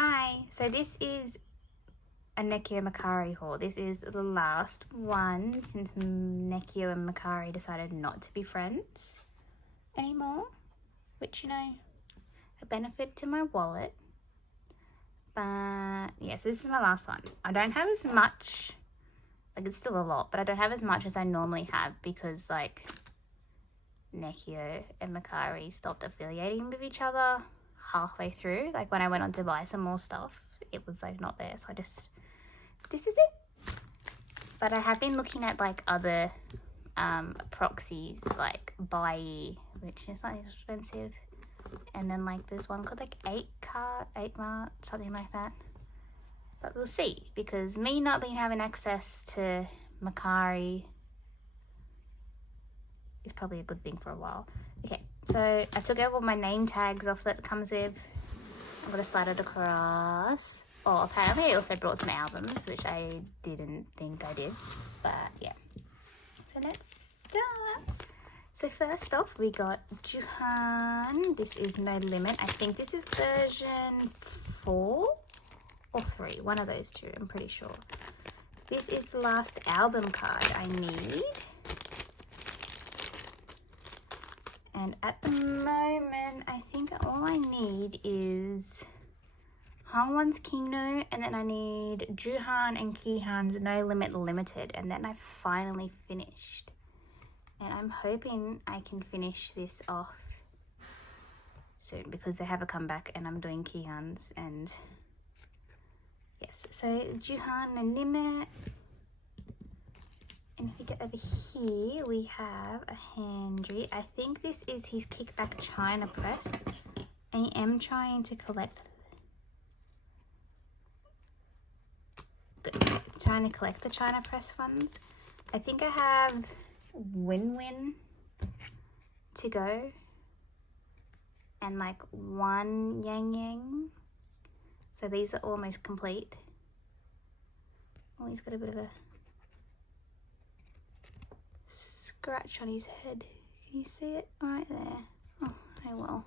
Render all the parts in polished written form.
Hi, so this is a Neokyo Mercari haul. This is the last one since Neokyo and Mercari decided not to be friends anymore, which, you know, a benefit to my wallet. But yes, this is my last one. I don't have as much, like it's still a lot, but I don't have as much as I normally have because like Neokyo and Mercari stopped affiliating with each other halfway through. Like when I went on to buy some more stuff, it was like not there, so this is it. But I have been looking at like other proxies like Buy, which is not expensive, and then like there's one called like 8 Mart, something like that. But we'll see, because me not being having access to Mercari is probably a good thing for a while. Okay, so I took out all my name tags off that it comes with. I'm gonna slide it across. Oh, apparently I also brought some albums, which I didn't think I did, but yeah. So let's start. So first off, we got Juhan. This is No Limit. I think this is version 4 or 3, one of those two, I'm pretty sure. This is the last album card I need. And at the moment, I think all I need is Hongwon's Kingno, and then I need Juhan and Kihan's No Limit Limited, and then I've finally finished. And I'm hoping I can finish this off soon because they have a comeback and I'm doing Kihan's. And yes, so Juhan No Limit. And if we get over here, we have a Handry. I think this is his Kickback China press. I am trying to collect. Good. Trying to collect the China press ones. I think I have Win-Win to go. And like one Yang Yang. So these are almost complete. Oh, he's got a bit of a scratch on his head. Can you see it right there? Oh well.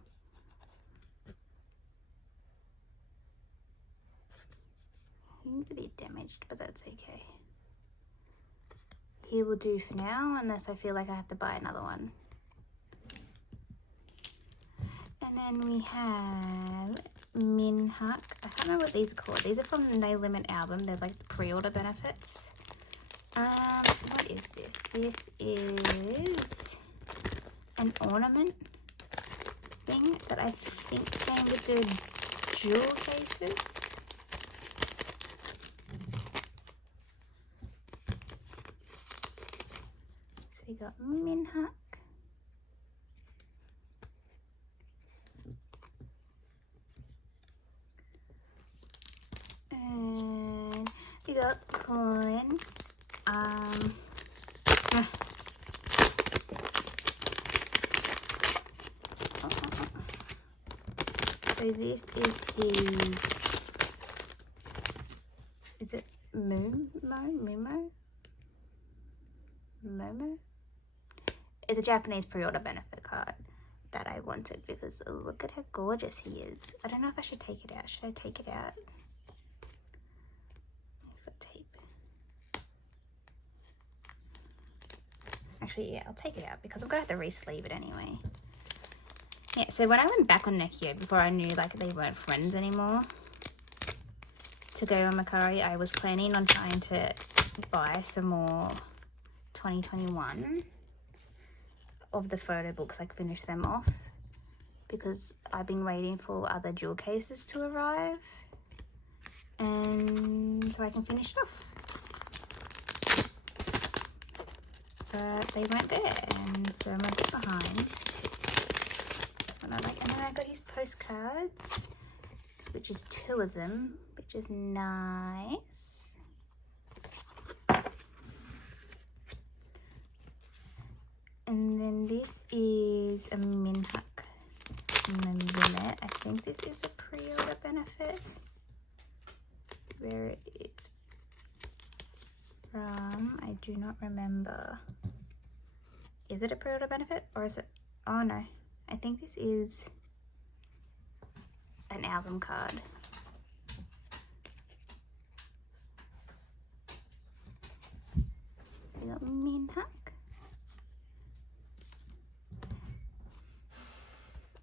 He's a bit damaged, but that's okay. He will do for now, unless I feel like I have to buy another one. And then we have Minhak. I can't remember what these are called. These are from the No Limit album. They're like the pre-order benefits. What is this? This is an ornament thing that I think came with the jewel cases. So we got Minhak. And we got Coin. So this is his, is it Momo? It's a Japanese pre-order benefit card that I wanted because look at how gorgeous he is. I don't know if I should take it out. Should I take it out? He's got tape. Actually, yeah, I'll take it out because I'm gonna have to re-sleeve it anyway. Yeah, so when I went back on Neokyo, before I knew like they weren't friends anymore, to go on Mercari, I was planning on trying to buy some more 2021 of the photo books, like finish them off, because I've been waiting for other jewel cases to arrive, and so I can finish it off. But they weren't there, and so I'm a bit behind. And then I got his postcards, which is 2 of them, which is nice. And then this is a Minhak No Limit. I think this is a pre-order benefit. Where it's from, I do not remember. Is it a pre-order benefit or is it? Oh no, I think this is an album card. got Minhak.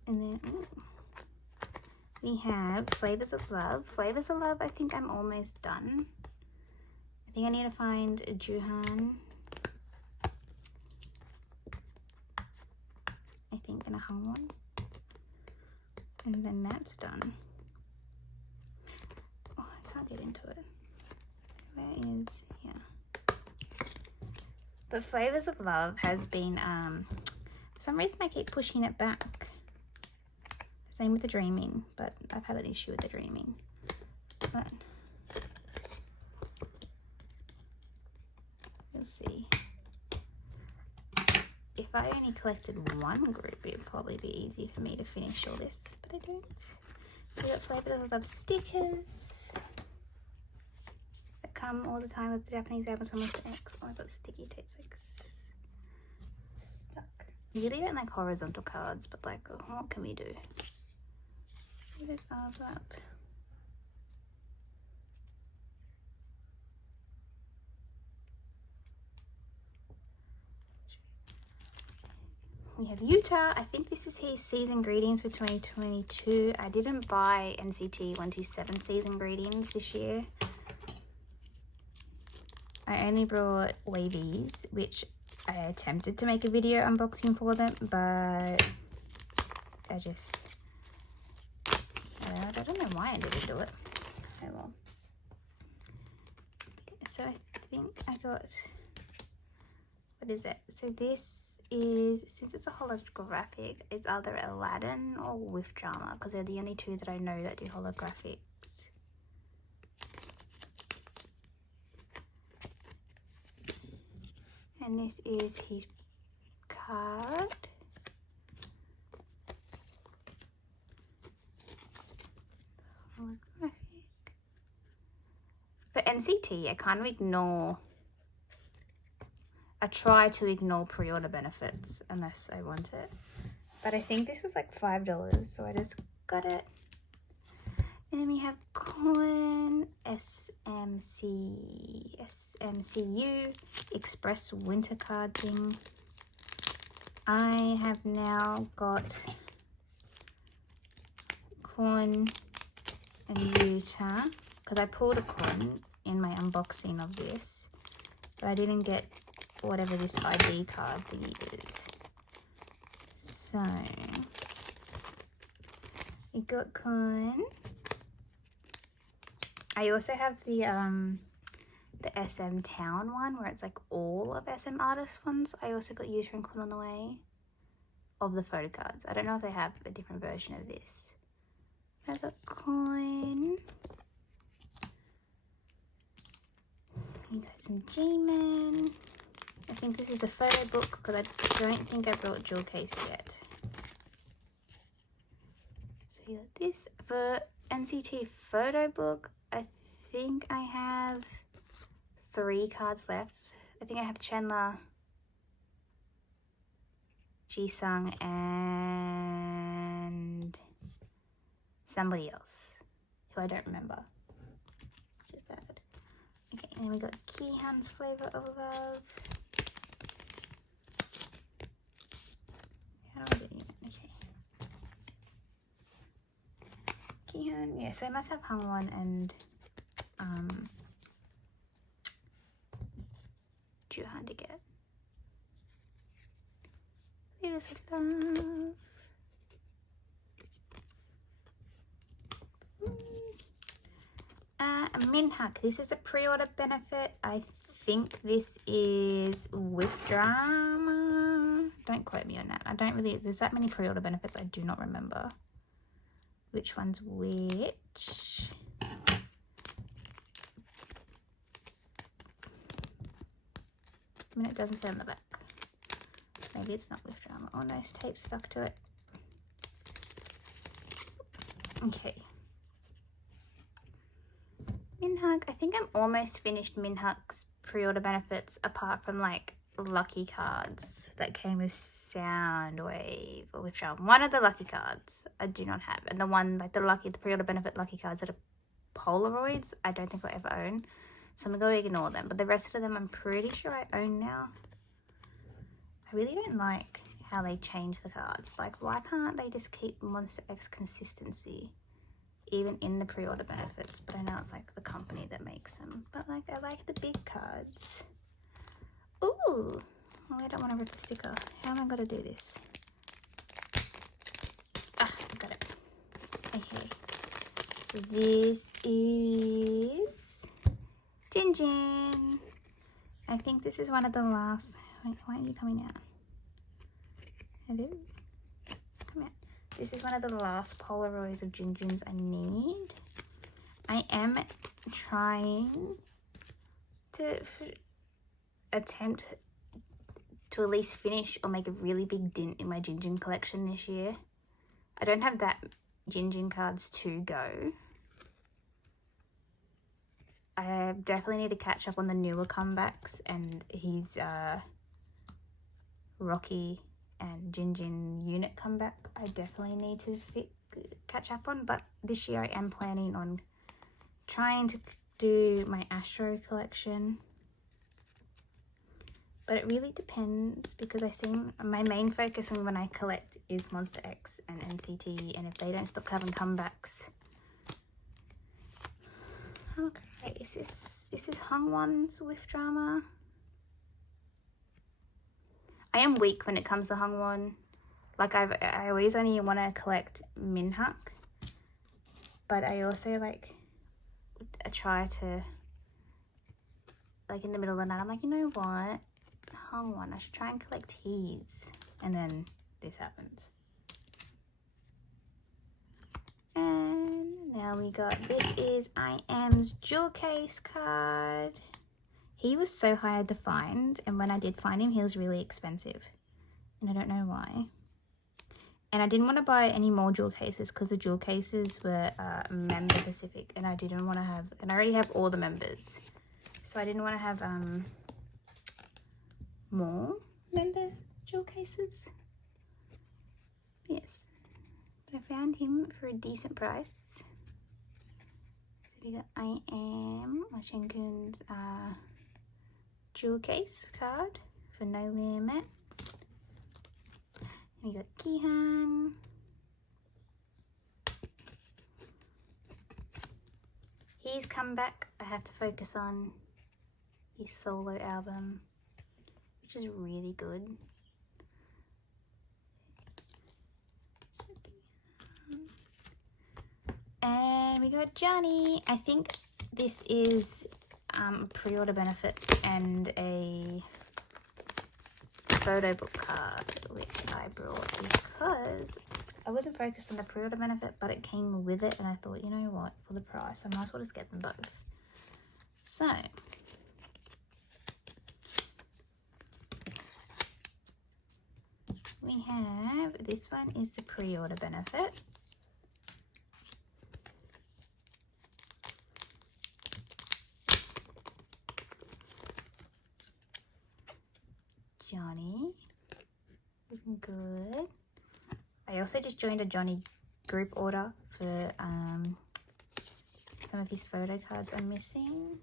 And then we have Flavors of Love. Flavors of Love, I think I'm almost done. I think I need to find Juhan. I think in a Hangwon. And then that's done. Oh, I can't get into it. Where is here? But Flavors of Love has been, for some reason I keep pushing it back. Same with the Dreaming, but I've had an issue with the Dreaming. But you'll see. If I only collected one group, it would probably be easy for me to finish all this, but I don't. So we got Flavors of Love stickers that come all the time with the Japanese albums on Monsta X. Oh, I got sticky tape like stuck. I really don't like horizontal cards, but like, what can we do? What is ours up? We have Utah. I think this is his season greetings for 2022. I didn't buy NCT 127 season greetings this year. I only brought Wavies, which I attempted to make a video unboxing for them, but I just... I don't know why I didn't do it. Oh well. So I think I got... What is it? So this is, since it's a holographic, it's either Aladdin or With Drama, because they're the only two that I know that do holographics. And this is his card. Holographic. For NCT, I kind of ignore... I try to ignore pre-order benefits unless I want it. But I think this was like $5, so I just got it. And then we have Colin SMCU Express Winter Card thing. I have now got Corn and Utah because I pulled a Corn in my unboxing of this, but I didn't get whatever this ID card thing is. So we got Corn. I also have the SM Town one where it's like all of SM artists ones. I also got Utah and Corn on the way of the photo cards. I don't know if they have a different version of this. I got Coin. We got some G-Man. I think this is a photo book because I don't think I brought jewel case yet. So we got this for NCT photo book. I think I have 3 cards left. I think I have Chandler, Jisung, and somebody else who I don't remember. Which is bad. Okay, and then we got Kihan's Flavor of Love. How is it? Okay. Kihan, yeah, so I must have Hangwon and Juhan to get. Flavors of Love. Minhak, this is a pre-order benefit. I think this is With Drama. Don't quote me on that. I don't really, there's that many pre-order benefits I do not remember which one's which. I mean, it doesn't say on the back. Maybe it's not With Drama. Oh no, it's tape stuck to it. Okay. Minhak, I think I'm almost finished Minhak's pre-order benefits apart from like lucky cards that came with Soundwave or with Charm. One of the lucky cards I do not have, and the one like the pre-order benefit lucky cards that are Polaroids I don't think I'll ever own. So I'm going to ignore them. But the rest of them I'm pretty sure I own now. I really don't like how they change the cards. Like, why can't they just keep Monsta X consistency even in the pre-order benefits? But I know it's like the company that makes them. But like, I like the big cards. Ooh, oh, I don't want to rip the sticker. How am I going to do this? Ah, I got it. Okay. So this is Jin Jin. I think this is one of the last. Wait, why aren't you coming out? Hello? Come out. This is one of the last Polaroids of Jin Jin's I need. I am trying to attempt to at least finish or make a really big dent in my Jin Jin collection this year. I don't have that Jin Jin cards to go. I definitely need to catch up on the newer comebacks and his Rocky and Jin Jin unit comeback. I definitely need to catch up on, but this year I am planning on trying to do my Astro collection. But it really depends, because I think my main focus on when I collect is Monsta X and NCT, and if they don't stop having comebacks. Okay, is this Hungwon's with drama? I am weak when it comes to Hungwon. Like, I always only want to collect Minhak, but I also like try to, like, in the middle of the night, I'm like, you know what, Hungwon, I should try and collect his, and then this happens. And now we got, this is I Am's jewel case card. He was so hard to find, and when I did find him, he was really expensive, and I don't know why. And I didn't want to buy any more jewel cases because the jewel cases were member specific, and I didn't want to have, and I already have all the members, so I didn't want to have more member jewel cases. Yes, but I found him for a decent price. So we got I Am Shenkun's jewel case card for No Limit. We got Kihan. He's come back. I have to focus on his solo album, which is really good. And we got Johnny. I think this is a pre-order benefit and a photo book card, which I brought because I wasn't focused on the pre-order benefit, but it came with it, and I thought, you know what, for the price I might as well just get them both. So we have, this one is the pre-order benefit. Johnny, looking good. I also just joined a Johnny group order for some of his photo cards I'm missing.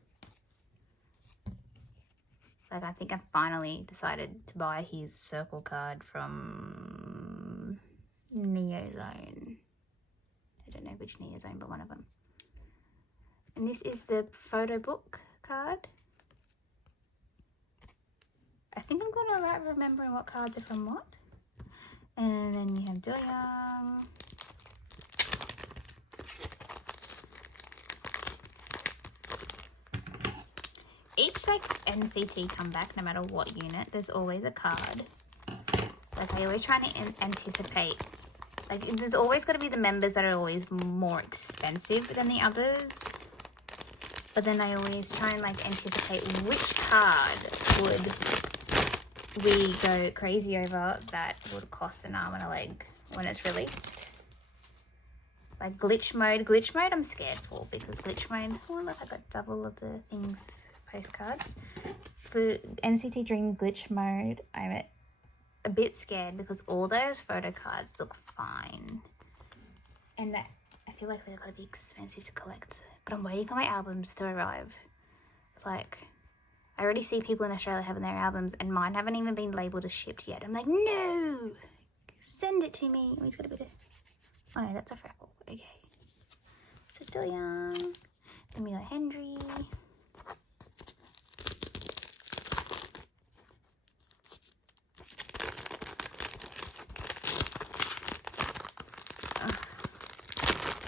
Like, I think I finally decided to buy his circle card from Neozone. I don't know which Neozone, but one of them. And this is the photo book card. I think I'm going to write remembering what cards are from what. And then you have Doyoung. Each like NCT comeback, no matter what unit, there's always a card. Like, I always try to anticipate. Like, there's always got to be the members that are always more expensive than the others. But then I always try and like anticipate which card would we go crazy over that would cost an arm and a leg when it's released. Like glitch mode I'm scared for, because glitch mode, oh look, I got double of the things, postcards. For NCT Dream glitch mode, I'm a bit scared because all those photo cards look fine, and I feel like they're gonna be expensive to collect, but I'm waiting for my albums to arrive. like, I already see people in Australia having their albums and mine haven't even been labelled as shipped yet. I'm like, no, send it to me. Oh, he's got a bit of, oh no, that's a freckle. Okay. So still young. Then we got Henry.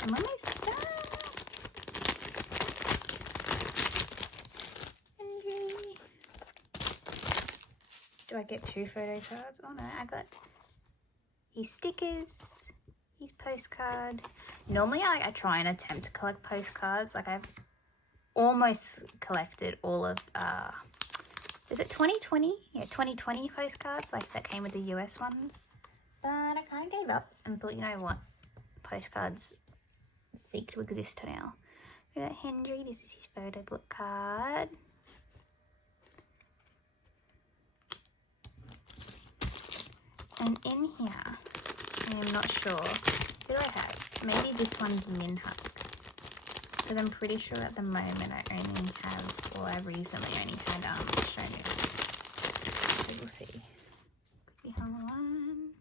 I'm almost done. Henry. Do I get 2 photo cards? Oh no, I got his stickers, his postcard. Normally I try and attempt to collect postcards. Like I've almost collected all of, is it 2020? Yeah, 2020 postcards, like that came with the US ones. But I kind of gave up and thought, you know what, postcards seek to exist now. We got Henry, this is his photo book card. And in here, I am not sure, who do I have? Maybe this one's Minhuk. Because I'm pretty sure at the moment I only have, or I recently only had Shonus. So we'll see. Could be Hangwon.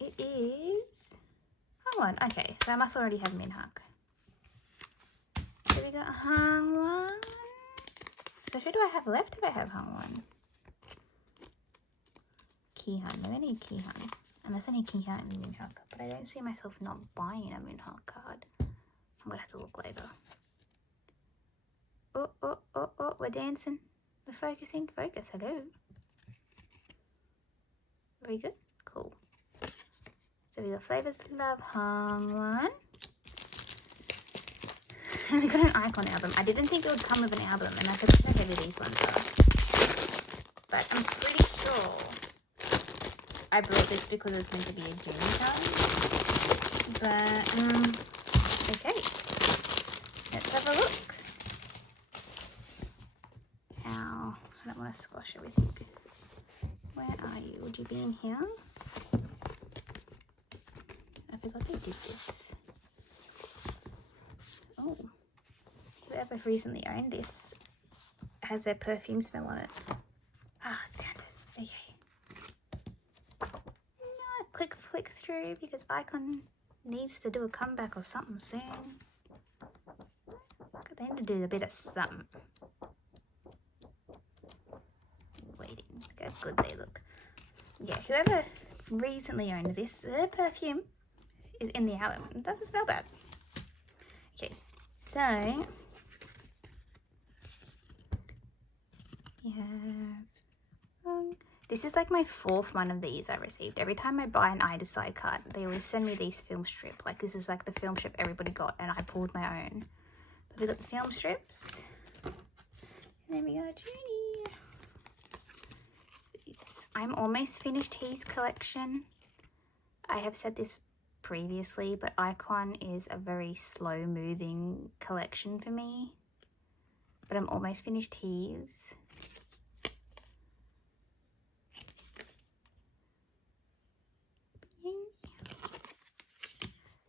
It is Hangwon. Okay, so I must already have Minhuk. So we got Hangwon. So who do I have left if I have Hangwon? Kihan. No, I need Kihan. Unless I need Kihan and Minhuk. But I don't see myself not buying a Minhuk card. I'm gonna have to look later. Oh, we're dancing. We're focusing. Focus, hello. Very good. Cool. So we got Flavors of Love, Hangwon. And we got an Icon album. I didn't think it would come with an album, and I could see how heavy these ones are. But I'm pretty sure I brought this because it's meant to be a June card. But, okay. Let's have a look. Ow. I don't want to squash everything. Where are you? Would you be in here? I forgot they did this. Oh. Whoever recently owned this has their perfume smell on it. Ah, found it. Okay. Quick flick through because Icon needs to do a comeback or something soon. They need to do a bit of something. Waiting. Look how good they look. Yeah, whoever recently owned this, their perfume is in the album. It doesn't smell bad. Okay, so we have this is like my 4th one of these I received. Every time I buy an I Decide card, they always send me these film strip. Like this is like the film strip everybody got, and I pulled my own. But we got the film strips, and then we got Junie. I'm almost finished his collection. I have said this previously, but Icon is a very slow moving collection for me. But I'm almost finished his.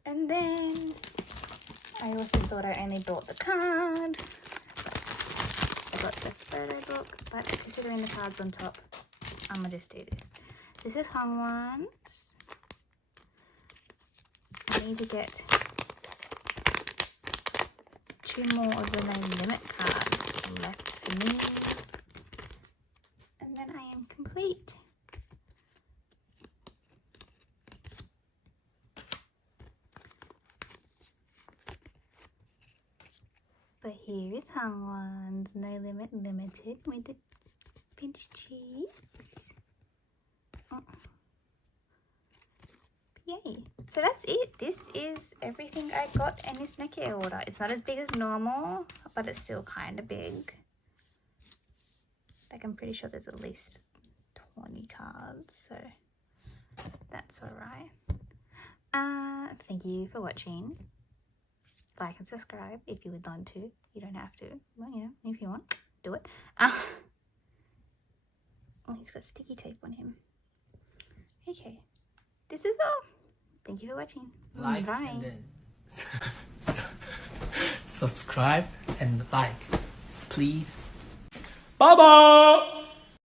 And then I also thought I only bought the card. I got the photo book, but considering the card's on top, I'm gonna just do this. This is Hangwon's. I need to get 2 more of the No Limit cards left for me. And then I am complete. But here is Hangwon's No Limit Limited with the pinch cheeks. Oh. Yay. So that's it. This is everything I got in this Neokyo order. It's not as big as normal, but it's still kind of big. Like I'm pretty sure there's at least 20 cards, so that's alright. Thank you for watching. Like and subscribe if you would like to. You don't have to. Well, you know, if you want, do it. Oh, he's got sticky tape on him. Okay. This is all. Thank you for watching. Like bye. and then subscribe and like. please. Bye bye.